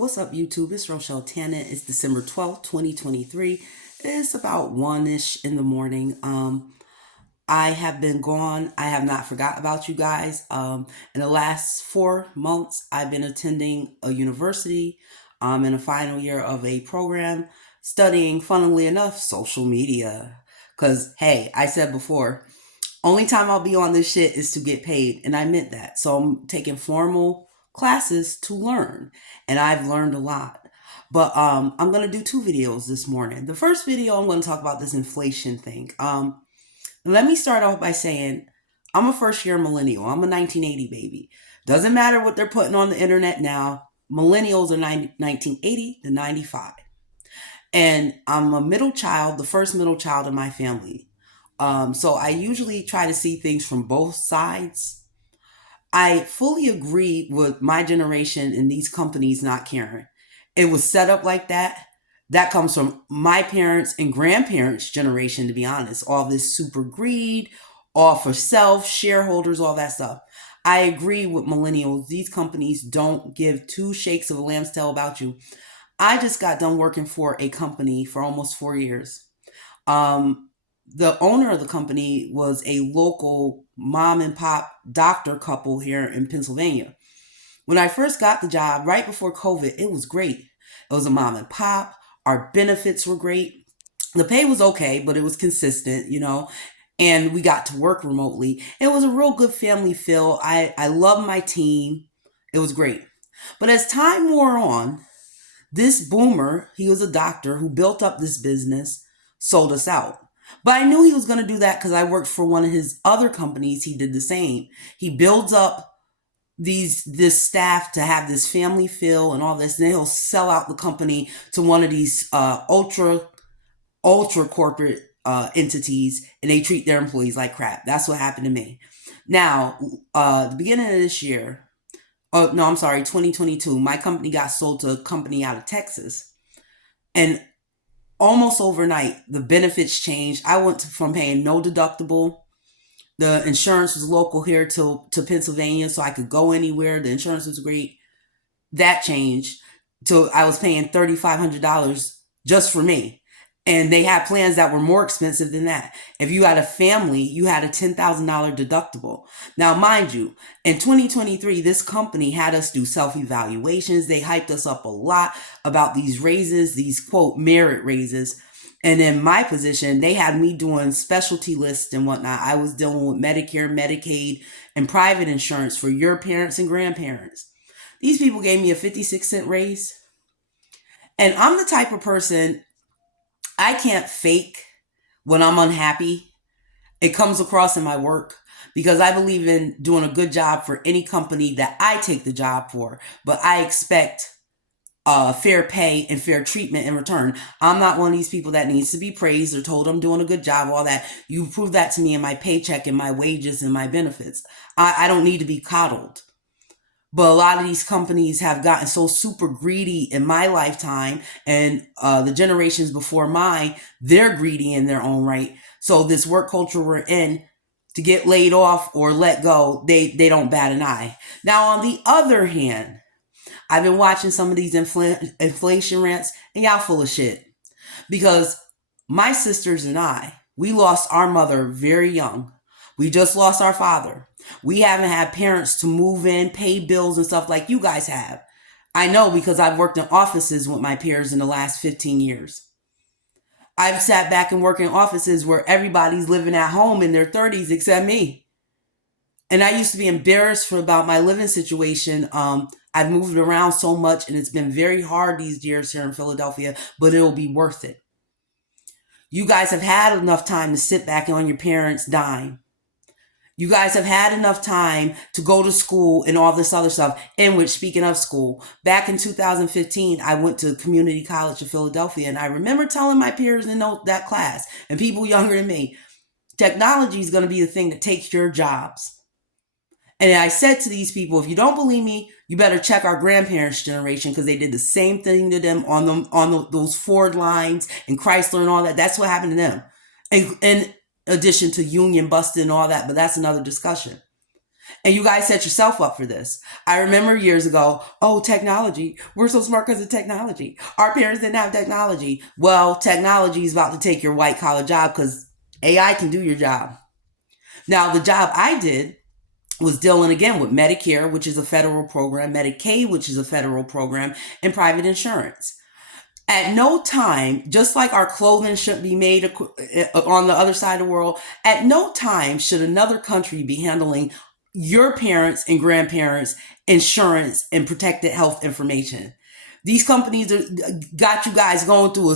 What's up, YouTube? It's Rochelle Tannant. It's December 12th, 2023. It's about 1-ish in the morning. I have been gone. I have not forgot about you guys. In the last 4 months, I've been attending a university. I'm in a final year of a program studying, funnily enough, social media. Because, hey, I said before, only time I'll be on this shit is to get paid. And I meant that. So I'm taking formal classes to learn. And I've learned a lot. But I'm going to do two videos this morning. The first video, I'm going to talk about this inflation thing. Let me start off by saying I'm a first year millennial. I'm a 1980 baby. Doesn't matter what they're putting on the internet now. Millennials are 1980 to 95. And I'm a middle child, the first middle child in my family. So I usually try to see things from both sides. I fully agree with my generation and these companies not caring. It was set up like that. That comes from my parents' and grandparents' generation, to be honest. All this super greed, all for self, shareholders, all that stuff. I agree with millennials. These companies don't give two shakes of a lamb's tail about you. I just got done working for a company for almost 4 years. The owner of the company was a local mom and pop doctor couple here in Pennsylvania. When I first got the job, right before COVID, it was great. It was a mom and pop. Our benefits were great. The pay was okay, but it was consistent, and we got to work remotely. It was a real good family feel. I loved my team. It was great. But as time wore on, this boomer, he was a doctor who built up this business, sold us out. But I knew he was going to do that because I worked for one of his other companies. He did the same. He builds up this staff to have this family feel and all this. And then he'll sell out the company to one of these ultra corporate entities, and they treat their employees like crap. That's what happened to me. Now, the beginning of this year, oh no, I'm sorry, 2022, my company got sold to a company out of Texas. And almost overnight, the benefits changed. I went from paying no deductible. The insurance was local here to Pennsylvania, so I could go anywhere. The insurance was great. That changed. So I was paying $3,500 just for me. And they had plans that were more expensive than that. If you had a family, you had a $10,000 deductible. Now, mind you, in 2023, this company had us do self-evaluations. They hyped us up a lot about these raises, these quote merit raises. And in my position, they had me doing specialty lists and whatnot. I was dealing with Medicare, Medicaid, and private insurance for your parents and grandparents. These people gave me a 56-cent raise. And I'm the type of person, I can't fake when I'm unhappy. It comes across in my work because I believe in doing a good job for any company that I take the job for. But I expect fair pay and fair treatment in return. I'm not one of these people that needs to be praised or told I'm doing a good job, all that. You prove that to me in my paycheck and my wages and my benefits. I don't need to be coddled. But a lot of these companies have gotten so super greedy in my lifetime, and the generations before mine, they're greedy in their own right. So this work culture we're in, to get laid off or let go, they don't bat an eye. Now, on the other hand, I've been watching some of these inflation rants, and y'all full of shit. Because my sisters and I, we lost our mother very young. We just lost our father. We haven't had parents to move in, pay bills and stuff like you guys have. I know because I've worked in offices with my peers in the last 15 years. I've sat back and worked in offices where everybody's living at home in their 30s except me. And I used to be embarrassed about my living situation. I've moved around so much and it's been very hard these years here in Philadelphia, but it'll be worth it. You guys have had enough time to sit back on your parents' dime. You guys have had enough time to go to school and all this other stuff. In which, speaking of school, back in 2015, I went to Community College of Philadelphia, and I remember telling my peers in that class and people younger than me, technology is going to be the thing that takes your jobs. And I said to these people, if you don't believe me, you better check our grandparents' generation because they did the same thing to them on those Ford lines and Chrysler and all that. That's what happened to them. In addition to union busting and all that, but that's another discussion. And you guys set yourself up for this. I remember years ago, oh, technology. We're so smart because of technology. Our parents didn't have technology. Well, technology is about to take your white collar job because AI can do your job. Now, the job I did was dealing again with Medicare, which is a federal program, Medicaid, which is a federal program, and private insurance. At no time, just like our clothing shouldn't be made on the other side of the world, at no time should another country be handling your parents and grandparents' insurance and protected health information. These companies got you guys going through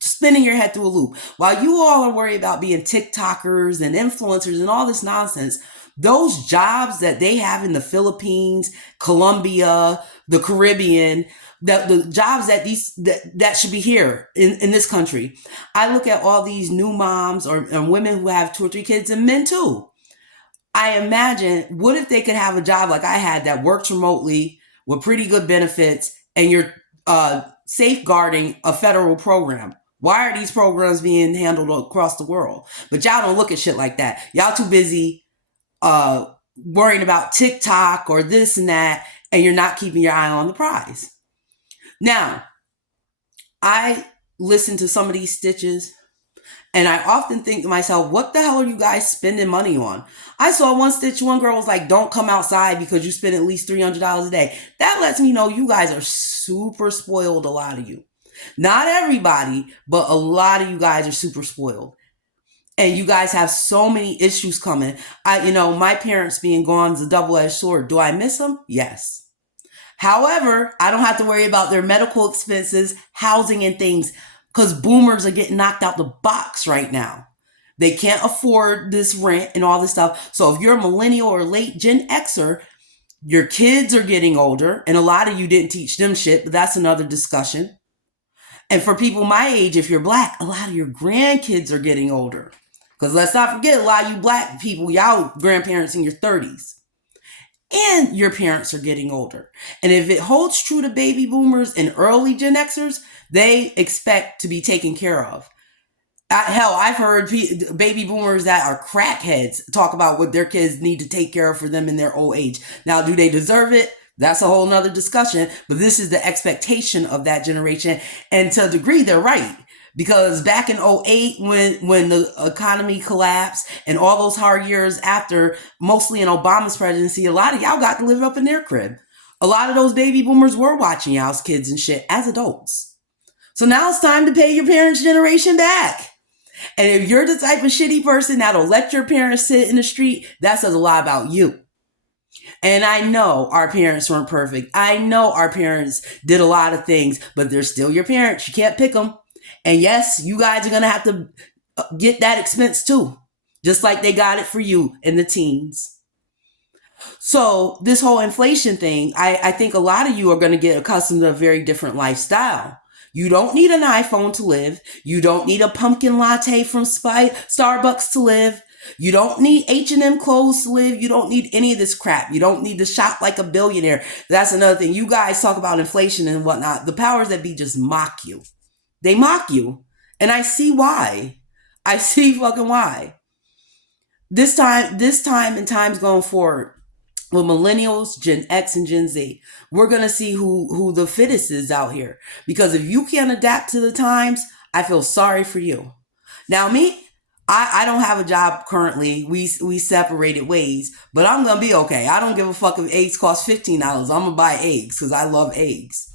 spinning your head through a loop. While you all are worried about being TikTokers and influencers and all this nonsense, those jobs that they have in the Philippines, Colombia, the Caribbean, the jobs that should be here in this country. I look at all these new moms or women who have 2 or 3 kids, and men too. I imagine, what if they could have a job like I had that works remotely with pretty good benefits, and you're safeguarding a federal program? Why are these programs being handled across the world? But y'all don't look at shit like that. Y'all too busy worrying about TikTok or this and that, and you're not keeping your eye on the prize. Now, I listen to some of these stitches, and I often think to myself, what the hell are you guys spending money on? I saw one stitch, one girl was like, don't come outside because you spend at least $300 a day. That lets me know you guys are super spoiled, a lot of you. Not everybody, but a lot of you guys are super spoiled. And you guys have so many issues coming. My parents being gone is a double-edged sword. Do I miss them? Yes. However, I don't have to worry about their medical expenses, housing, and things, because boomers are getting knocked out the box right now. They can't afford this rent and all this stuff. So if you're a millennial or late Gen Xer, your kids are getting older, and a lot of you didn't teach them shit, but that's another discussion. And for people my age, if you're Black, a lot of your grandkids are getting older. Because let's not forget, a lot of you Black people, y'all grandparents in your 30s. And your parents are getting older. And if it holds true to baby boomers and early Gen Xers, they expect to be taken care of. Hell, I've heard baby boomers that are crackheads talk about what their kids need to take care of for them in their old age. Now, do they deserve it? That's a whole nother discussion. But this is the expectation of that generation. And to a degree, they're right. Because back in 2008, when the economy collapsed and all those hard years after, mostly in Obama's presidency, a lot of y'all got to live up in their crib. A lot of those baby boomers were watching y'all's kids and shit as adults. So now it's time to pay your parents' generation back. And if you're the type of shitty person that'll let your parents sit in the street, that says a lot about you. And I know our parents weren't perfect. I know our parents did a lot of things, but they're still your parents. You can't pick them. And yes, you guys are going to have to get that expense too, just like they got it for you in the teens. So this whole inflation thing, I think a lot of you are going to get accustomed to a very different lifestyle. You don't need an iPhone to live. You don't need a pumpkin latte from Starbucks to live. You don't need H&M clothes to live. You don't need any of this crap. You don't need to shop like a billionaire. That's another thing. You guys talk about inflation and whatnot. The powers that be just mock you. They mock you. And I see why. I see fucking why. This time and times going forward, with millennials, Gen X, and Gen Z, we're going to see who the fittest is out here. Because if you can't adapt to the times, I feel sorry for you. Now me, I don't have a job currently. We separated ways, but I'm going to be okay. I don't give a fuck if eggs cost $15. I'm going to buy eggs because I love eggs.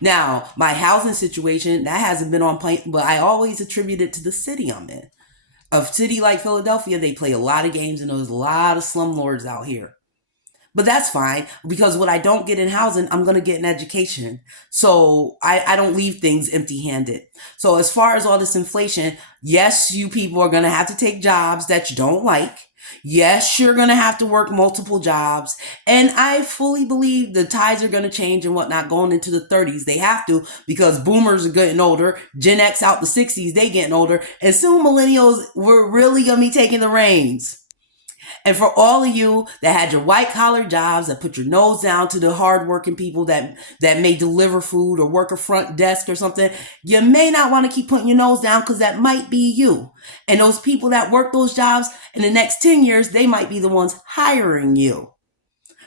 Now, my housing situation, that hasn't been on point, but I always attribute it to the city I'm in. A city like Philadelphia, they play a lot of games, and there's a lot of slumlords out here. But that's fine, because what I don't get in housing, I'm going to get in education. So I don't leave things empty-handed. So as far as all this inflation, yes, you people are going to have to take jobs that you don't like. Yes, you're going to have to work multiple jobs. And I fully believe the tides are going to change and whatnot going into the 30s. They have to, because boomers are getting older. Gen X out the 60s, they getting older. And soon millennials, we're really going to be taking the reins. And for all of you that had your white collar jobs, that put your nose down to the hardworking people that may deliver food or work a front desk or something, you may not want to keep putting your nose down, because that might be you. And those people that work those jobs in the next 10 years, they might be the ones hiring you.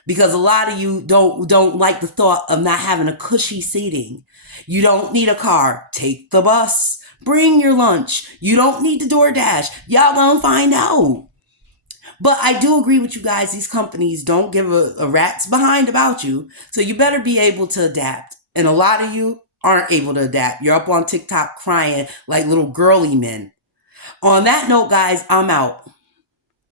because a lot of you don't like the thought of not having a cushy seating. You don't need a car. Take the bus. Bring your lunch. You don't need the DoorDash. Y'all gonna find out. But I do agree with you guys. These companies don't give a rat's behind about you. So you better be able to adapt. And a lot of you aren't able to adapt. You're up on TikTok crying like little girly men. On that note, guys, I'm out.